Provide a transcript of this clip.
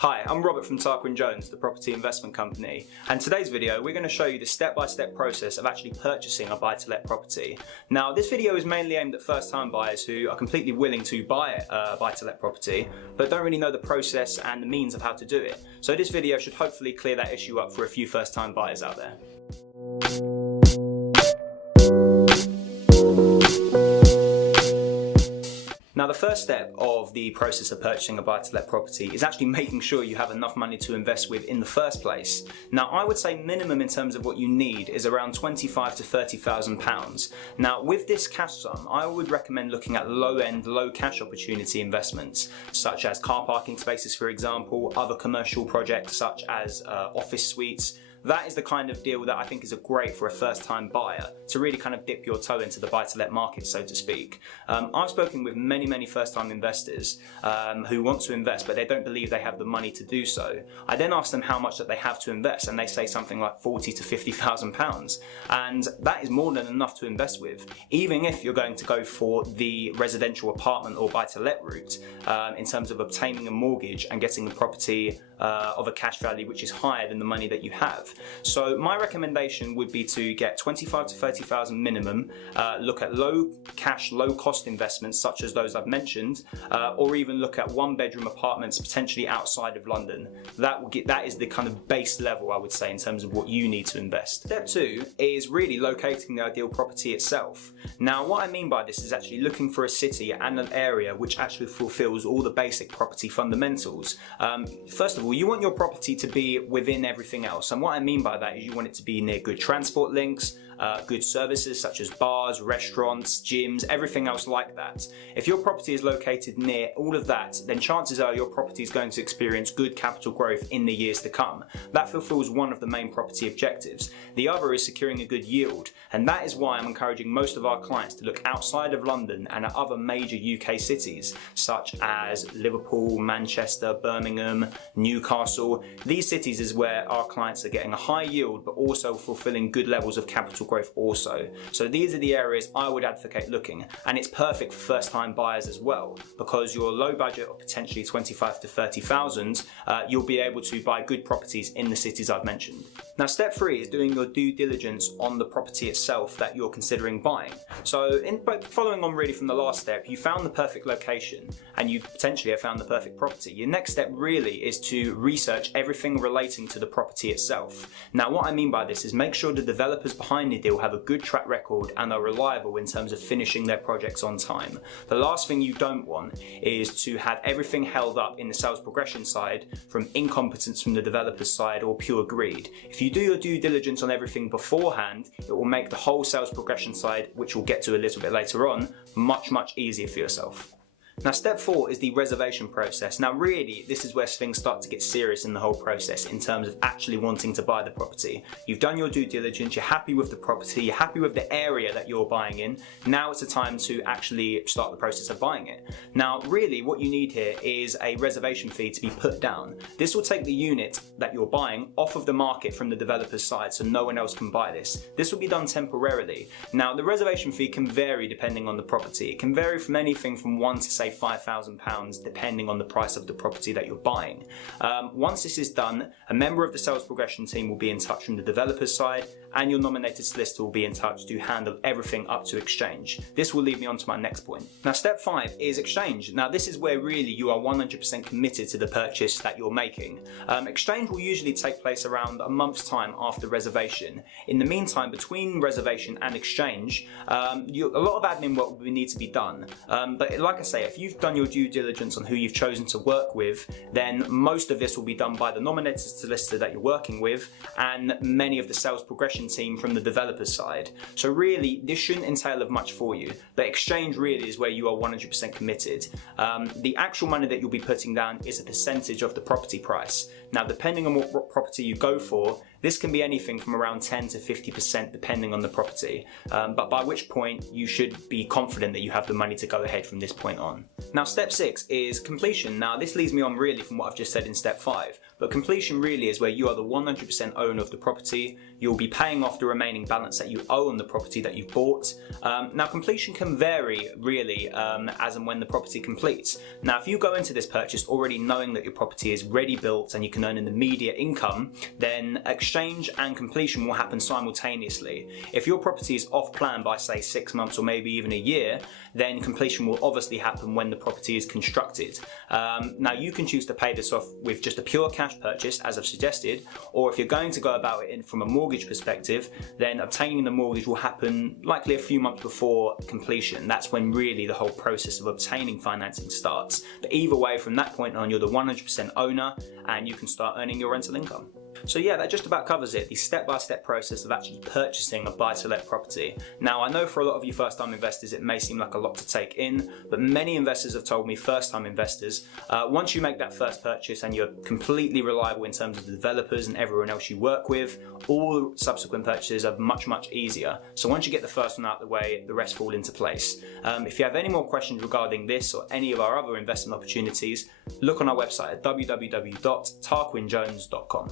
Hi, I'm Robert from Tarquin the property investment company, and today's video we're going to show you the step-by-step process of actually purchasing a buy-to-let property. Now this video is mainly aimed at first-time buyers who are completely willing to buy a buy-to-let property but don't really know the process and the means of how to do it. So this video should hopefully clear that issue up for a few first-time buyers out there. Now the first step of the process of purchasing a buy-to-let property is actually making sure you have enough money to invest with in the first place. Now I would say minimum in terms of what you need is around £25,000 to £30,000. Now with this cash sum, I would recommend looking at low-end, low-cash opportunity investments such as car parking spaces, for example, other commercial projects such as office suites. That is the kind of deal that I think is great for a first-time buyer to really kind of dip your toe into the buy-to-let market, so to speak. I've spoken with many first-time investors who want to invest but they don't believe they have the money to do so. I then ask them how much that they have to invest and they say something like £40,000 to £50,000, and that is more than enough to invest with, even if you're going to go for the residential apartment or buy-to-let route in terms of obtaining a mortgage and getting the property of a cash value which is higher than the money that you have. So my recommendation would be to get £25,000 to £30,000 minimum, look at low cash, low cost investments such as those I've mentioned, or even look at one-bedroom apartments potentially outside of London. That is the kind of base level, I would say, in terms of what you need to invest. Step 2 is really locating the ideal property itself. Now what I mean by this is actually looking for a city and an area which actually fulfills all the basic property fundamentals. First of all, you want your property to be within everything else, and what I mean by that is you want it to be near good transport links, good services such as bars, restaurants, gyms, everything else like that. If your property is located near all of that, then chances are your property is going to experience good capital growth in the years to come. That fulfills one of the main property objectives. The other is securing a good yield, and that is why I'm encouraging most of our clients to look outside of London and at other major UK cities such as Liverpool, Manchester, Birmingham, Newcastle. These cities is where our clients are getting a high yield but also fulfilling good levels of capital growth also. So these are the areas I would advocate looking, and it's perfect for first-time buyers as well, because your low budget of potentially £25,000 to £30,000, you'll be able to buy good properties in the cities I've mentioned. Now step 3 is doing your due diligence on the property itself that you're considering buying. So following on really from the last step, you found the perfect location and you potentially have found the perfect property. Your next step really is to research everything relating to the property itself. Now what I mean by this is make sure the developers behind the deal have a good track record and are reliable in terms of finishing their projects on time. The last thing you don't want is to have everything held up in the sales progression side from incompetence from the developer's side or pure greed. If you do your due diligence on everything beforehand, it will make the whole sales progression side, which we'll get to a little bit later on, much easier for yourself. Now step 4 is the reservation process. Now really this is where things start to get serious in the whole process in terms of actually wanting to buy the property. You've done your due diligence, you're happy with the property, you're happy with the area that you're buying in. Now it's the time to actually start the process of buying it. Now really what you need here is a reservation fee to be put down. This will take the unit that you're buying off of the market from the developer's side so no one else can buy this. This will be done temporarily. Now the reservation fee can vary depending on the property. It can vary from anything from £1 to say £5,000 depending on the price of the property that you're buying. Once this is done, a member of the sales progression team will be in touch from the developer's side and your nominated solicitor will be in touch to handle everything up to exchange. This will lead me on to my next point. Now step 5 is exchange. Now this is where really you are 100% committed to the purchase that you're making. Exchange will usually take place around a month's time after reservation. In the meantime, between reservation and exchange, a lot of admin work will need to be done. But like I say, if you've done your due diligence on who you've chosen to work with, then most of this will be done by the nominated solicitor that you're working with and many of the sales progression team from the developer's side. So really this shouldn't entail of much for you, but exchange really is where you are 100% committed. The actual money that you'll be putting down is a percentage of the property price. Now depending on what property you go for, this can be anything from around 10 to 50% depending on the property, but by which point you should be confident that you have the money to go ahead from this point on. Now step 6 is completion. Now this leads me on really from what I've just said in step 5. But completion really is where you are the 100% owner of the property. You'll be paying off the remaining balance that you owe on the property that you've bought. Now completion can vary really as and when the property completes. Now if you go into this purchase already knowing that your property is ready built and you can earn an immediate income, then exchange and completion will happen simultaneously. If your property is off plan by say 6 months or maybe even a year, then completion will obviously happen when the property is constructed. Now you can choose to pay this off with just a pure cash purchase as I've suggested, or if you're going to go about it from a mortgage perspective, then obtaining the mortgage will happen likely a few months before completion. That's when really the whole process of obtaining financing starts. But either way, from that point on, you're the 100% owner and you can start earning your rental income. So yeah, that just about covers it, the step-by-step process of actually purchasing a buy-to-let property. Now I know for a lot of you first-time investors it may seem like a lot to take in, but many investors have told me, first-time investors, once you make that first purchase and you're completely reliable in terms of the developers and everyone else you work with, all subsequent purchases are much easier. So once you get the first one out of the way, the rest fall into place. If you have any more questions regarding this or any of our other investment opportunities, look on our website at www.tarquinjones.com.